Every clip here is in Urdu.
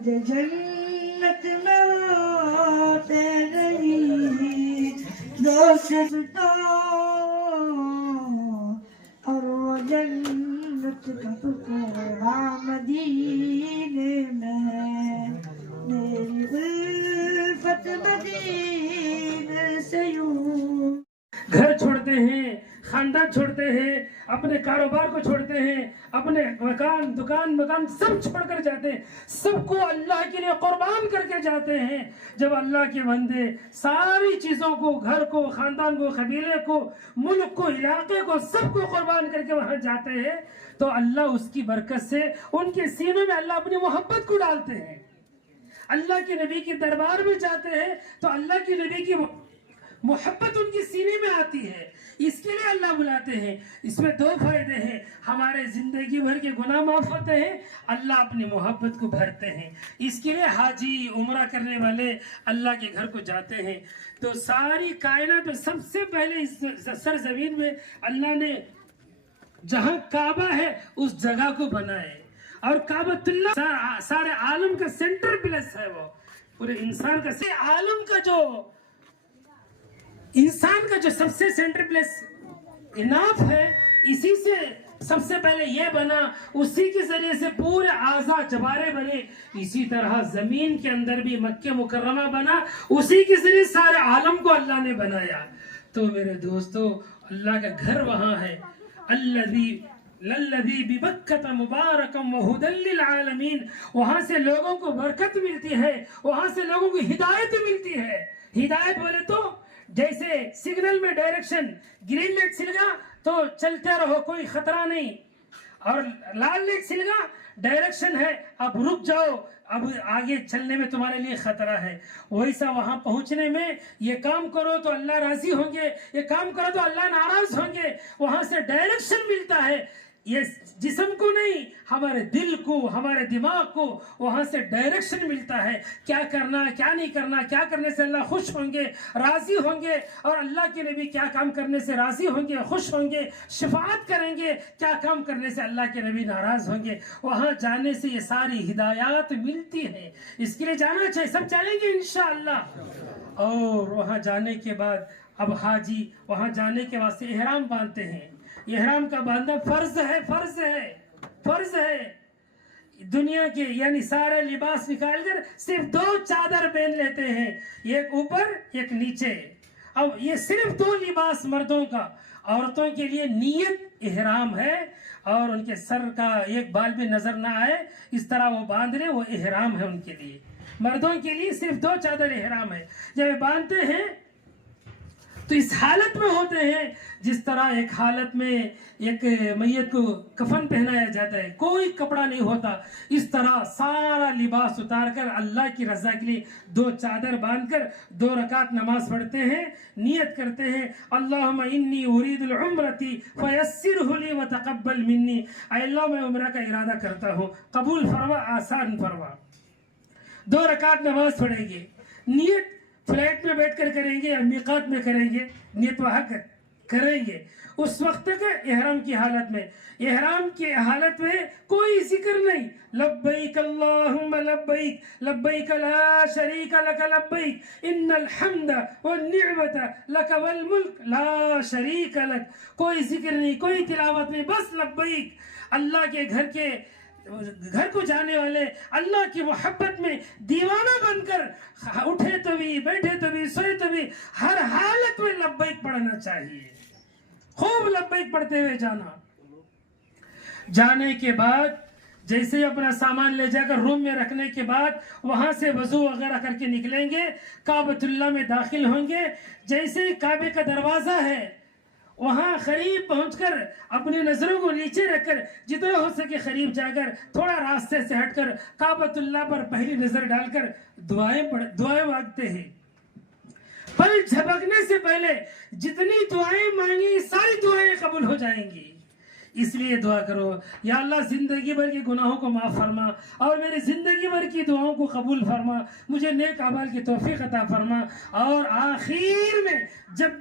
مجھے جنت میں ہوتے نہیں دوست تو، اور وہ جنت کا ٹکڑا مدینے میں ہے، میری الفت مدینے سے یوں۔ گھر چھوڑتے ہیں، خاندان چھوڑتے ہیں، اپنے کاروبار کو چھوڑتے ہیں، اپنے دکان سب چھوڑ کر جاتے ہیں، سب کو اللہ کے لیے قربان کر کے جاتے ہیں۔ جب اللہ کے بندے ساری چیزوں کو، گھر کو، خاندان کو، قبیلے کو، ملک کو، علاقے کو، سب کو قربان کر کے وہاں جاتے ہیں تو اللہ اس کی برکت سے ان کے سینوں میں اللہ اپنی محبت کو ڈالتے ہیں۔ اللہ کے نبی کے دربار میں جاتے ہیں تو اللہ کے نبی کی محبت ان کے سینے میں آتی ہے، اس کے لیے اللہ بلاتے ہیں۔ اس میں دو فائدے ہیں، ہمارے زندگی بھر کے گناہ معاف ہوتے ہیں، اللہ اپنی محبت کو بھرتے ہیں۔ اس کے لیے حاجی، عمرہ کرنے والے اللہ کے گھر کو جاتے ہیں۔ تو ساری کائنات میں سب سے پہلے اس سرزمین میں اللہ نے جہاں کعبہ ہے اس جگہ کو بنائے، اور کعبۃ اللہ سارے عالم کا سینٹر پلیس ہے، وہ پورے انسان کا عالم کا جو انسان کا جو سب سے سینٹر پلیس اناف ہے، اسی سے سب سے پہلے یہ بنا، اسی کے ذریعے سے پورے اعضاء جبارے بنے۔ اسی طرح زمین کے اندر بھی مکہ مکرمہ بنا، اسی کے ذریعے سارے عالم کو اللہ نے بنایا۔ تو میرے دوستو، اللہ کا گھر وہاں ہے، للذی ببکۃ مبارکا وہدی للعالمین، وہاں سے لوگوں کو برکت ملتی ہے، وہاں سے لوگوں کو ہدایت ملتی ہے۔ ہدایت بولے تو جیسے سگنل میں ڈائریکشن، گرین لائٹ سل گا تو چلتے رہو، کوئی خطرہ نہیں، اور لال لائٹ سل گا ڈائریکشن ہے، اب رک جاؤ، اب آگے چلنے میں تمہارے لیے خطرہ ہے۔ ویسا وہاں پہنچنے میں یہ کام کرو تو اللہ راضی ہوں گے، یہ کام کرو تو اللہ ناراض ہوں گے، وہاں سے ڈائریکشن ملتا ہے۔ یہ جسم کو نہیں، ہمارے دل کو، ہمارے دماغ کو وہاں سے ڈائریکشن ملتا ہے، کیا کرنا کیا نہیں کرنا، کیا کرنے سے اللہ خوش ہوں گے، راضی ہوں گے، اور اللہ کے نبی کیا کام کرنے سے راضی ہوں گے، خوش ہوں گے، شفاعت کریں گے، کیا کام کرنے سے اللہ کے نبی ناراض ہوں گے۔ وہاں جانے سے یہ ساری ہدایات ملتی ہیں، اس کے لیے جانا چاہیے، سب چاہیں گے انشاءاللہ۔ اور وہاں جانے کے بعد اب حاجی وہاں جانے کے واسطے احرام باندھتے ہیں۔ احرام کا باندھنا فرض ہے، فرض ہے، فرض ہے۔ دنیا کے یعنی سارے لباس نکال کر صرف دو چادر پہن لیتے ہیں، ایک اوپر ایک نیچے۔ اب یہ صرف دو لباس مردوں کا، عورتوں کے لیے نیت احرام ہے، اور ان کے سر کا ایک بال بھی نظر نہ آئے، اس طرح وہ باندھ رہے، وہ احرام ہے ان کے لیے۔ مردوں کے لیے صرف دو چادر احرام ہے۔ جب باندھتے ہیں تو اس حالت میں ہوتے ہیں جس طرح ایک حالت میں ایک میت کو کفن پہنایا جاتا ہے، کوئی کپڑا نہیں ہوتا، اس طرح سارا لباس اتار کر اللہ کی رضا کے لیے دو چادر باندھ کر 2 رکعت نماز پڑھتے ہیں، نیت کرتے ہیں، اللہم انی ارید العمرتی فیسرہ لی وتقبل منی، اے اللہ میں عمرہ کا ارادہ کرتا ہوں، قبول فرما، آسان فرما۔ 2 رکعت نماز پڑھیں گے، نیت فلائٹ میں بیٹھ کر کریں گے یا میقات میں کریں گے، نیت وہاں کریں گے۔ اس وقت تک احرام کی حالت میں، احرام کی حالت میں کوئی ذکر نہیں، لبیک اللہم لبیک لبیک لا شریک لک لبیک ان الحمد والنعمت لک والملک لا شریک لک، کوئی ذکر نہیں، کوئی تلاوت نہیں، بس لبیک۔ اللہ کے گھر کو جانے والے اللہ کی محبت میں دیوانہ بن کر اٹھے تو بھی، بیٹھے تو بھی، سوئے تو بھی، ہر حالت میں لبیک پڑھنا چاہیے، خوب لبیک پڑھتے ہوئے جانا۔ جانے کے بعد جیسے اپنا سامان لے جا کر روم میں رکھنے کے بعد وہاں سے وضو وغیرہ کر کے نکلیں گے، کعبۃ اللہ میں داخل ہوں گے۔ جیسے ہی کعبے کا دروازہ ہے وہاں قریب پہنچ کر اپنی نظروں کو نیچے رکھ کر جتنا ہو سکے قریب جا کر تھوڑا راستے سے ہٹ کر کعبۃ اللہ پر پہلی نظر ڈال کر دعائیں مانگتے ہیں۔ پل جھپکنے سے پہلے جتنی دعائیں مانگی ساری دعائیں قبول ہو جائیں گی۔ اس لیے دعا کرو، یا اللہ زندگی بھر کے گناہوں کو معاف فرما، اور میری زندگی بھر کی دعاؤں کو قبول فرما، مجھے نیک اعمال کی توفیق عطا فرما، اور آخر میں جب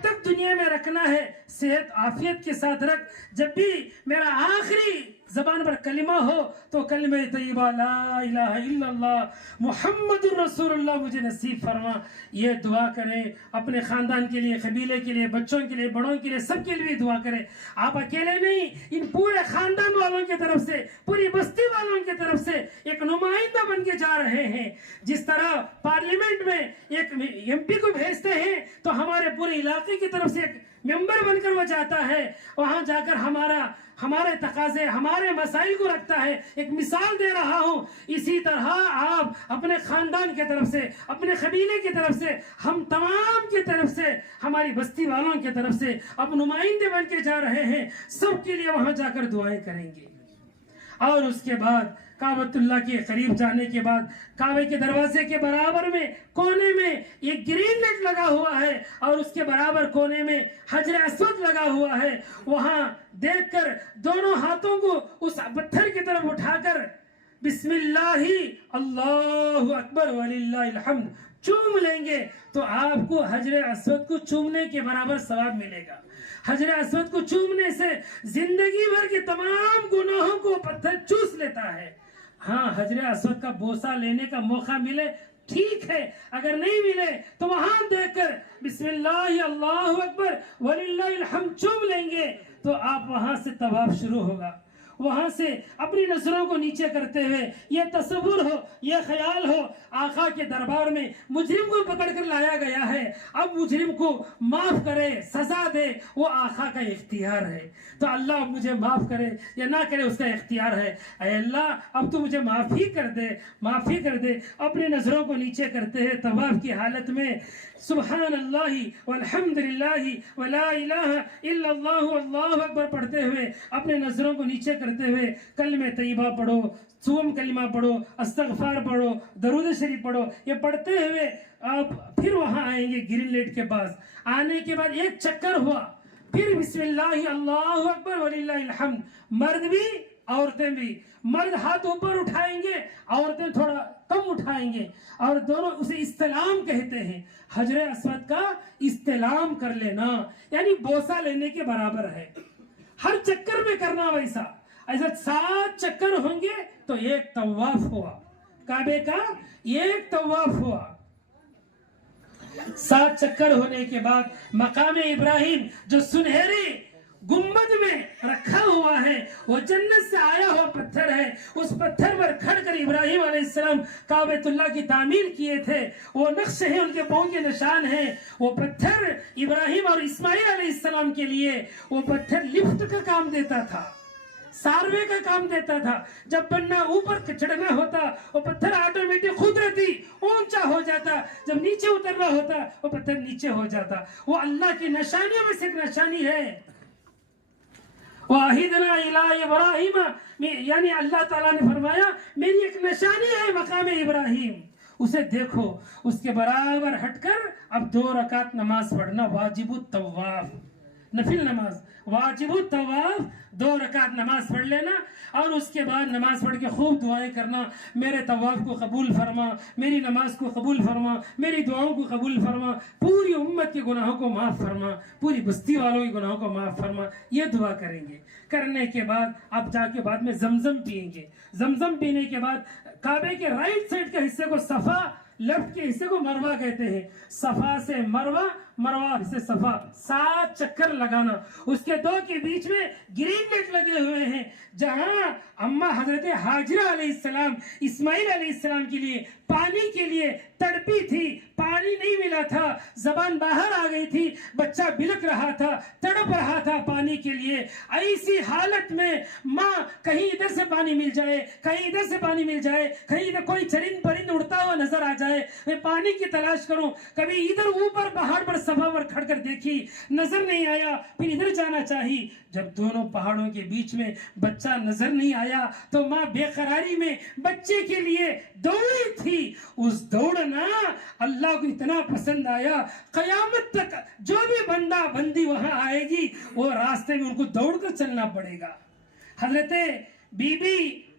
تک دنیا میں رکھنا ہے صحت عافیت کے ساتھ رکھ، جب بھی میرا آخری زبان پر کلمہ ہو تو کلمہ طیبہ لا الہ الا اللہ محمد الرسول اللہ مجھے نصیب فرما. یہ دعا کریں اپنے خاندان کے لیے، قبیلے کے لیے، بچوں کے لیے، بڑوں کے لیے، سب کے لیے دعا کریں. آپ اکیلے نہیں، ان پورے خاندان والوں کی طرف سے، پوری بستی والوں کی طرف سے ایک نمائندہ بن کے جا رہے ہیں. جس طرح پارلیمنٹ میں ایک ایم پی کو بھیجتے ہیں تو ہمارے پورے علاقے کی طرف سے ایک ممبر بن کر وہ جاتا ہے، وہاں جا کر ہمارے تقاضے، ہمارے مسائل کو رکھتا ہے. ایک مثال دے رہا ہوں. اسی طرح آپ اپنے خاندان کی طرف سے، اپنے قبیلے کی طرف سے، ہم تمام کی طرف سے، ہماری بستی والوں کی طرف سے اب نمائندے بن کے جا رہے ہیں. سب کے لیے وہاں جا کر دعائیں کریں گے. اور اس کے بعد کعبۃ اللہ کے قریب جانے کے بعد کعبے کے دروازے کے برابر میں کونے میں ایک گرین نیٹ لگا ہوا ہے اور اس کے برابر کونے میں حجر اسود لگا ہوا ہے. وہاں دیکھ کر دونوں ہاتھوں کو اس پتھر کی طرف اٹھا کر بسم اللہ اللہ اکبر وللہ الحمد چوم لیں گے تو آپ کو حجر اسود کو چومنے کے برابر ثواب ملے گا. حجر اسود کو چومنے سے زندگی بھر کے تمام گناہوں کو پتھر چوس لیتا ہے. ہاں حجر اسود کا بوسہ لینے کا موقع ملے ٹھیک ہے، اگر نہیں ملے تو وہاں دیکھ کر بسم اللہ اللہ اکبر وللہ الحمد چوم لیں گے تو آپ وہاں سے طواف شروع ہوگا. وہاں سے اپنی نظروں کو نیچے کرتے ہوئے یہ تصور ہو، یہ خیال ہو آقا کے دربار میں مجرم کو پکڑ کر لایا گیا ہے، اب مجرم کو معاف کرے، سزا دے، وہ آقا کا اختیار ہے. تو اللہ مجھے معاف کرے یا نہ کرے اس کا اختیار ہے. اے اللہ اب تو مجھے معافی کر دے، معافی کر دے. اپنی نظروں کو نیچے کرتے ہیں طواف کی حالت میں سبحان اللہ والحمد للہ ولا الہ الا اللہ واللہ اکبر پڑھتے ہوئے اپنے نظروں کو نیچے کرتے ہوئے کلمہ طیبہ پڑھو، سوم کلمہ پڑھو، استغفار پڑھو، درود شریف پڑھو. یہ پڑھتے ہوئے آپ پھر وہاں آئیں گے گرین لیٹ کے پاس. آنے کے بعد ایک چکر ہوا، پھر بسم اللہ اللہ اکبر وللہ الحمد. مرد بھی عورتیں بھی، مرد ہاتھ اوپر اٹھائیں گے، عورتیں تھوڑا کم اٹھائیں گے اور دونوں اسے استلام کہتے ہیں. حجر اسود کا استلام کر لینا یعنی بوسہ لینے کے برابر ہے. ہر چکر میں کرنا ویسا. ایسا 7 چکر ہوں گے تو ایک طواف ہوا، کعبے کا ایک طواف ہوا. 7 چکر ہونے کے بعد مقام ابراہیم جو سنہری گنبد میں رکھا ہوا ہے، وہ جنت سے آیا ہوا پتھر ہے. اس پتھر پر کھڑ کر ابراہیم علیہ السلام کعبۃ اللہ کی تعمیر کیے تھے. وہ نقش ہیں، ان کے پاؤں کے نشان ہیں. وہ پتھر ابراہیم اور اسماعیل علیہ السلام کے لیے وہ پتھر لفٹ کا کام دیتا تھا، ساروے کا کام دیتا تھا. جب بننا اوپر چڑھنا ہوتا وہ پتھر آٹومیٹک قدرتی اونچا ہو جاتا، جب نیچے اترنا ہوتا وہ پتھر نیچے ہو جاتا. وہ اللہ کی نشانیوں میں سے ایک نشانی ہے. وَأَهِدْنَا إِلَىٰ إِبْرَاهِيمَ یعنی اللہ تعالیٰ نے فرمایا میری ایک نشانی ہے مقام ابراہیم، اسے دیکھو. اس کے برابر ہٹ کر اب 2 رکعت نماز پڑھنا، واجب الطواف، نفل نماز واجب الطواف. 2 رکعت نماز پڑھ لینا اور اس کے بعد نماز پڑھ کے خوب دعائیں کرنا. میرے طواف کو قبول فرما، میری نماز کو قبول فرما، میری دعاؤں کو قبول فرما، پوری امت کے گناہوں کو معاف فرما، پوری بستی والوں کے گناہوں کو معاف فرما. یہ دعا کریں گے. کرنے کے بعد آپ جا کے بعد میں زمزم پئیں گے. زمزم پینے کے بعد کعبے کے رائٹ سائڈ کے حصے کو صفا، لیفٹ کے حصے کو مروہ کہتے ہیں. صفا سے مروہ، مروہ سے صفا 7 چکر لگانا. اس کے 2 کے بیچ میں گرین نیٹ لگے ہوئے ہیں جہاں اماں حضرت ہاجرہ علیہ السلام اسماعیل علیہ السلام کے لیے پانی کے لیے تڑپی تھی، پانی نہیں ملا تھا، زبان باہر آ گئی تھی، بچہ بلک رہا تھا، تڑپ رہا تھا پانی کے لیے. ایسی حالت میں ماں کہیں ادھر سے پانی مل جائے، کہیں ادھر سے پانی مل جائے، کہیں ادھر کوئی چرند پرند اڑتا ہوا نظر آ جائے، میں پانی کی تلاش کروں. کبھی ادھر اوپر پہاڑ پر صفا پر کھڑ کر دیکھی، نظر نہیں آیا، پھر ادھر جانا چاہی. جب دونوں پہاڑوں کے بیچ میں بچہ نظر نہیں آیا تو ماں بے قراری میں بچے کے لیے دوڑی تھی. اس دوڑنا اللہ کو اتنا پسند آیا، قیامت تک جو بھی بندہ بندی وہاں آئے گی وہ راستے میں ان کو دوڑ کر چلنا پڑے گا. حضرت بی بی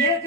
1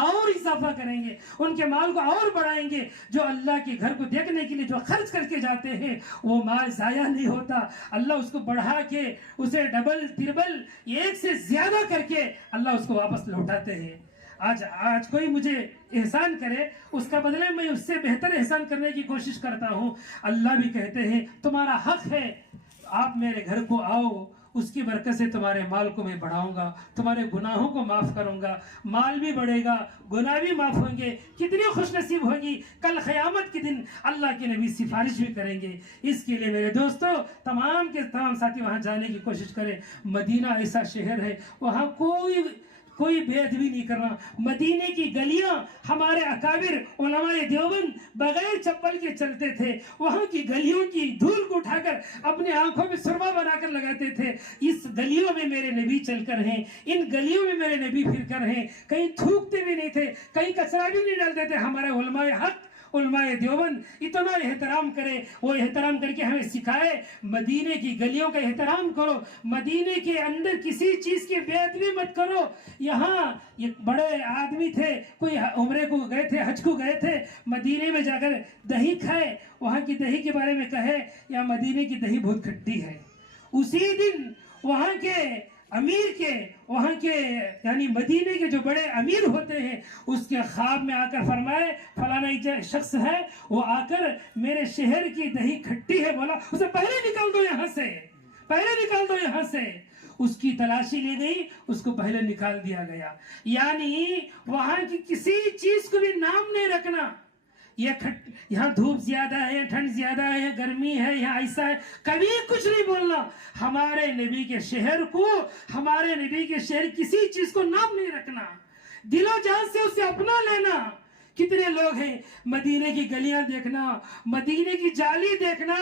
اور اضافہ کریں گے، ان کے مال کو اور بڑھائیں گے. جو اللہ کے گھر کو دیکھنے کے لیے جو خرچ کر کے جاتے ہیں وہ مال ضائع نہیں ہوتا. اللہ اس کو بڑھا کے اسے ڈبل تربل ایک سے زیادہ کر کے اللہ اس کو واپس لوٹاتے ہیں. آج کوئی مجھے احسان کرے، اس کا بدلے میں اس سے بہتر احسان کرنے کی کوشش کرتا ہوں. اللہ بھی کہتے ہیں تمہارا حق ہے، آپ میرے گھر کو آؤ، اس کی برکت سے تمہارے مال کو میں بڑھاؤں گا، تمہارے گناہوں کو معاف کروں گا. مال بھی بڑھے گا، گناہ بھی معاف ہوں گے. کتنی خوش نصیب ہوگی کل قیامت کے دن اللہ کے نبی سفارش بھی کریں گے. اس کے لیے میرے دوستو تمام کے تمام ساتھی وہاں جانے کی کوشش کریں. مدینہ ایسا شہر ہے وہاں کوئی بے ادبی نہیں کرنا. مدینے کی گلیاں ہمارے اکابر علماء دیوبند بغیر چپل کے چلتے تھے. وہاں کی گلیوں کی دھول کو اٹھا کر اپنے آنکھوں میں سرما بنا کر لگاتے تھے. اس گلیوں میں میرے نبی چل کر ہیں، ان گلیوں میں میرے نبی پھر کر ہیں. کہیں تھوکتے بھی نہیں تھے، کہیں کچرا بھی نہیں ڈالتے تھے. ہمارے علماء حق علماء دیوبند اتنا احترام کرے، وہ احترام کر کے ہمیں سکھائے مدینے کی گلیوں کا احترام کرو، مدینے کے اندر کسی چیز کی بے ادبی مت کرو. یہاں ایک بڑے آدمی تھے، کوئی عمرے کو گئے تھے، حج کو گئے تھے، مدینے میں جا کر دہی کھائے. وہاں کی دہی کے بارے میں کہے یا مدینے کی دہی بہت کھٹی ہے. اسی دن وہاں کے امیر کے وہاں کے یعنی مدینے کے جو بڑے امیر ہوتے ہیں اس کے خواب میں آ کر فرمائے فلانا شخص ہے، وہ آ کر میرے شہر کی دہی کھٹی ہے، بولا اسے پہلے نکال دو یہاں سے، پہلے نکال دو یہاں سے. اس کی تلاشی لی گئی، اس کو پہلے نکال دیا گیا. یعنی وہاں کی کسی چیز کو بھی نام نہیں رکھنا. یہاں دھوپ زیادہ ہے، ٹھنڈ زیادہ ہے، گرمی ہے، یہاں ایسا ہے، کبھی کچھ نہیں بولنا. ہمارے نبی کے شہر کو، ہمارے نبی کے شہر کسی چیز کو نام نہیں رکھنا، دل و جان سے اسے اپنا لینا. کتنے لوگ ہیں مدینے کی گلیاں دیکھنا، مدینے کی جالی دیکھنا،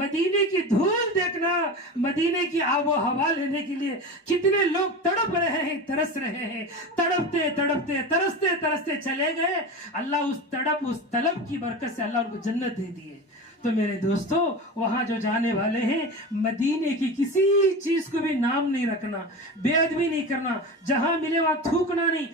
مدینے کی دھول دیکھنا، مدینے کی آب و ہوا لینے کے لیے کتنے لوگ تڑپ رہے ہیں، ترس رہے ہیں. تڑپتے تڑپتے ترستے ترستے چلے گئے. اللہ اس تڑپ اس طلب کی برکت سے اللہ ان کو جنت دے دیے. تو میرے دوستو وہاں جو جانے والے ہیں مدینے کی کسی چیز کو بھی نام نہیں رکھنا، بے ادبی نہیں کرنا، جہاں ملے وہاں تھوکنا نہیں،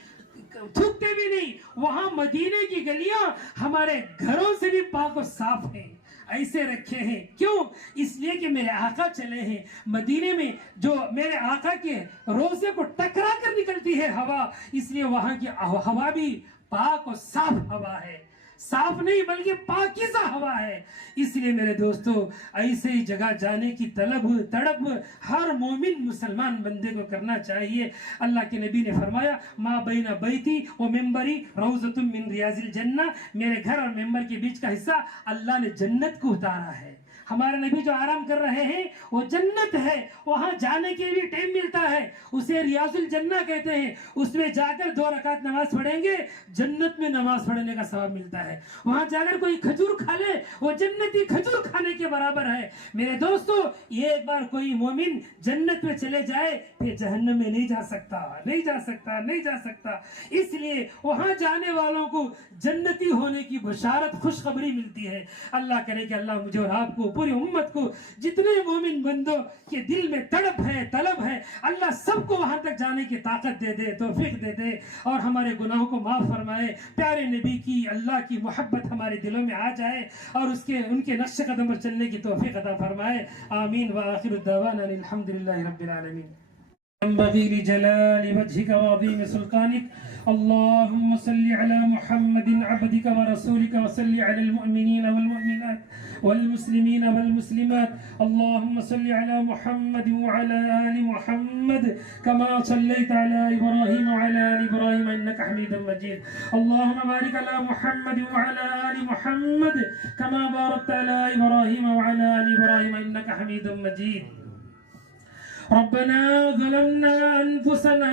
تھوکتے بھی نہیں. وہاں مدینے کی گلیاں ہمارے گھروں سے بھی پاک و صاف ہیں، ایسے رکھے ہیں. کیوں؟ اس لیے کہ میرے آقا چلے ہیں مدینے میں، جو میرے آقا کے روزے کو ٹکرا کر نکلتی ہے ہوا، اس لیے وہاں کی ہوا بھی پاک و صاف ہوا ہے. صاف نہیں بلکہ پاکیزہ ہوا ہے. اس لیے میرے دوستو ایسے ہی جگہ جانے کی طلب تڑپ ہر مومن مسلمان بندے کو کرنا چاہیے. اللہ کے نبی نے فرمایا ما بین بیتی و ممبری روضۃ من ریاض الجنہ، میرے گھر اور ممبر کے بیچ کا حصہ اللہ نے جنت کو اتارا ہے. ہمارے نبی جو آرام کر رہے ہیں وہ جنت ہے، وہاں جانے کے لیے ٹائم ملتا ہے، اسے ریاض الجنہ کہتے ہیں. اس میں جا کر 2 رکعت نماز پڑھیں گے، جنت میں نماز پڑھنے کا ثواب ملتا ہے. وہاں جا کر کوئی کھجور کھا لے وہ جنتی کھجور کھانے کے برابر ہے. میرے دوستو ایک بار کوئی مومن جنت میں چلے جائے پھر جہنم میں نہیں جا سکتا، نہیں جا سکتا، نہیں جا سکتا. اس لیے وہاں جانے والوں کو جنتی ہونے کی بشارت خوشخبری ملتی ہے. اللہ کرے کہ اللہ مجھے اور آپ کو، پوری امت کو، جتنے مومن بندوں کے دل میں تڑپ ہے، طلب ہے، اللہ سب کو وہاں تک جانے کی طاقت دے دے، توفیق دے دے، اور ہمارے گناہوں کو معاف فرمائے. پیارے نبی کی، اللہ کی محبت ہمارے دلوں میں آ جائے اور ان کے نقش قدم پر چلنے کی توفیق عطا فرمائے. آمین. وآخر الدعوانا الحمدللہ رب العالمین. ينبغي لجلال وجهك وعظيم سلطانك اللهم صل على محمد عبدك ورسولك وصل على المؤمنين والمؤمنات والمسلمين والمسلمات. اللهم صل على محمد وعلى آل محمد كما صليت على إبراهيم وعلى آل إبراهيم إنك حميد مجيد. اللهم بارك على محمد وعلى آل محمد كما باركت على إبراهيم وعلى آل إبراهيم إنك حميد مجيد. ربنا ظلمنا أنفسنا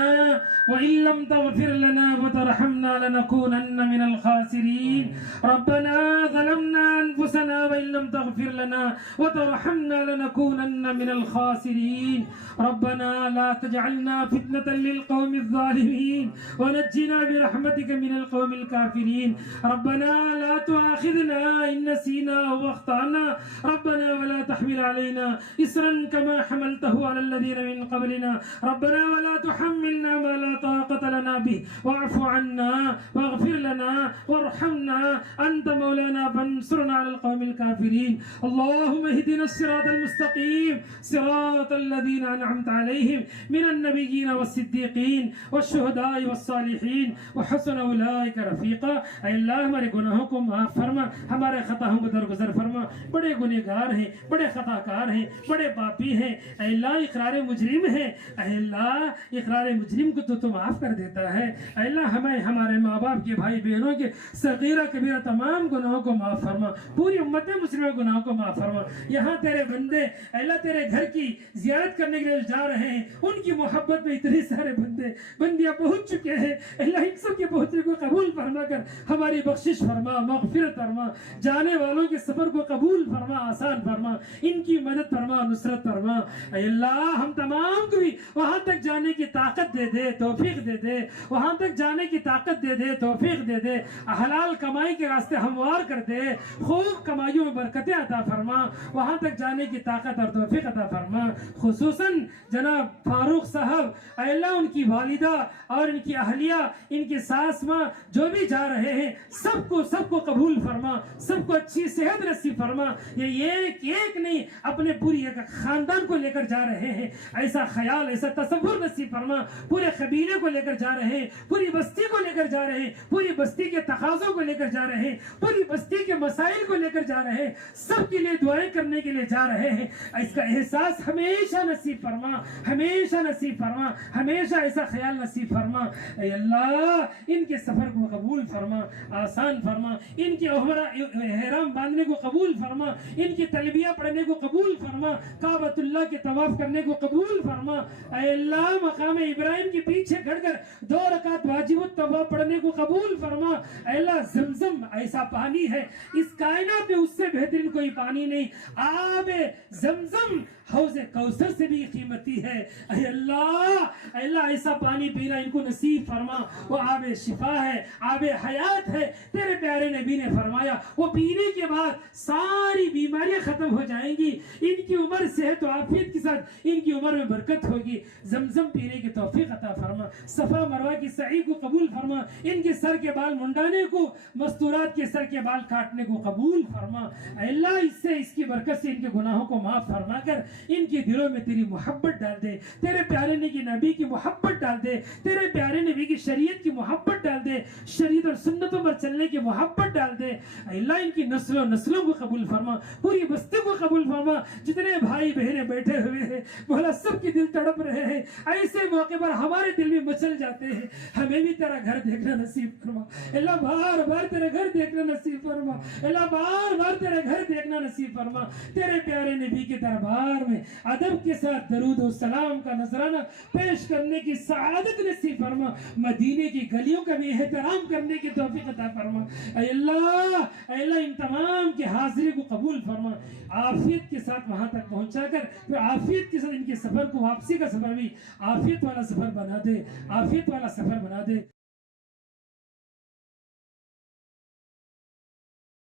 وإن لم تغفر لنا وترحمنا لنكونن من الخاسرين. ربنا ظلمنا أنفسنا وإن لم تغفر لنا وترحمنا لنكونن من الخاسرين. ربنا لا تجعلنا فتنة للقوم الظالمين ونجنا برحمتك من القوم الكافرين. ربنا لا تؤاخذنا إن نسينا أو أخطأنا. ربنا ولا تحمل علينا إصرا كما حملته على الذين والذين من قبلنا ربنا ولا تحملنا ما لا طاقة لنا به واعف عنا واغفر لنا وارحمنا أنت مولانا فانصرنا على القوم الكافرين اللهم اهدنا الصراط المستقيم صراط الذين أنعمت عليهم من النبيين والصديقين والشهداء والصالحين وحسن أولئك رفيقا اے اللہ ہمارے گناہوں کو معاف فرما ہمارے خطاؤں کو درگزر فرما بڑے گنہگار ہیں بڑے خطا کار ہیں بڑے پاپی ہیں اے اللہ اقرار مجرم ہیں اے اللہ اقرار مجرم کو تو معاف کر دیتا ہے اے اللہ ہمیں ہمارے ماں باپ کے بھائی بہنوں کے صغیرہ کبیرہ تمام گناہوں کو معاف فرما پوری امت مسلمہ گناہوں کو معاف فرما یہاں تیرے بندے اے اللہ تیرے گھر کی زیارت کرنے کے لیے جا رہے ہیں ان کی محبت میں اتنے سارے بندیاں پہنچ چکے ہیں اللہ ان سب کے پہنچنے کو قبول فرما کر ہماری بخشش فرما مغفرت فرما جانے والوں کے سفر کو قبول فرما آسان فرما ان کی مدد فرما نصرت فرما اے اللہ ہم تمام کو بھی وہاں تک جانے کی طاقت دے دے توفیق دے دے وہاں تک جانے کی طاقت دے دے توفیق دے دے حلال کمائی کے راستے ہموار کر دے خوب کمائیوں میں برکتیں عطا فرما وہاں تک جانے کی طاقت اور توفیق عطا فرما خصوصاً جناب فاروق صاحب اے اللہ ان کی والدہ اور ان کی اہلیہ ان کی ساس ماں جو بھی جا رہے ہیں سب کو قبول فرما سب کو اچھی صحت نصیب فرما یہ ایک نہیں اپنے پوری ایک خاندان کو لے کر جا رہے ہیں ایسا خیال ایسا تصور نصیب فرما پورے قبیلے کو لے کر جا رہے ہیں پوری بستی کو لے کر جا رہے ہیں پوری بستی کے تقاضوں کو لے کر جا رہے ہیں پوری بستی کے مسائل کو لے کر جا رہے ہیں سب کے لیے دعائیں کرنے کے لیے جا رہے ہیں اس کا احساس ہمیشہ نصیب فرما ہمیشہ نصیب فرما ہمیشہ ایسا خیال نصیب فرما اے اللہ ان کے سفر کو قبول فرما آسان فرما ان کے احرام باندھنے کو قبول فرما ان کی تلبیہ پڑھنے کو قبول فرما کعبۃ اللہ کے طواف کرنے کو قبول فرما اے اللہ مقام ابراہیم کے پیچھے کھڑ کر 2 رکعت واجب الطواف پڑھنے کو قبول فرما اے اللہ زمزم ایسا پانی ہے اس کائنات میں اس سے بہترین کوئی پانی نہیں آب زمزم حوض کوثر سے بھی قیمتی ہے اے اللہ ایسا پانی پینا ان کو نصیب فرما وہ آب شفا ہے آب حیات ہے تیرے پیارے نبی نے فرمایا وہ پینے کے بعد ساری بیماریاں ختم ہو جائیں گی ان کی عمر صحت و عافیت کے ساتھ ان کی عمر میں برکت ہوگی زمزم پینے کی توفیق عطا فرما صفا مروہ کی سعی کو قبول فرما ان کے سر کے بال منڈانے کو مستورات کے سر کے بال کاٹنے کو قبول فرما اے اللہ اس کی برکت سے ان کے گناہوں کو معاف فرما کر ان کے دلوں میں تیری محبت ڈال دے تیرے پیارے نبی کی محبت ڈال دے تیرے پیارے نبی کی شریعت کی محبت ڈال دے شریعت اور سنتوں پر چلنے کی محبت ڈال دے اے اللہ ان کی نسلوں کو قبول فرما پوری بستی کو قبول فرما جتنے بھائی بہنیں بیٹھے ہوئے ہیں مولا سب کے دل تڑپ رہے ہیں ایسے موقع پر ہمارے دل بھی مچل جاتے ہیں ہمیں بھی تیرا گھر دیکھنا نصیب فرما اللہ بار بار تیرے گھر دیکھنا نصیب فرما اللہ بار بار تیرے گھر دیکھنا نصیب فرما تیرے پیارے نبی کے دربار میں ادب کے ساتھ درود و سلام کا نذرانہ پیش کرنے کی سعادت نصیب فرما مدینے کی گلیوں کا بھی احترام کرنے کی توفیق عطا فرما اے اللہ ان تمام کی حاضری کو قبول فرما عافیت کے ساتھ وہاں تک پہنچا کر پھر عافیت کے ساتھ ان کے سفر کو واپسی کا سفر بھی عافیت والا سفر بنا دے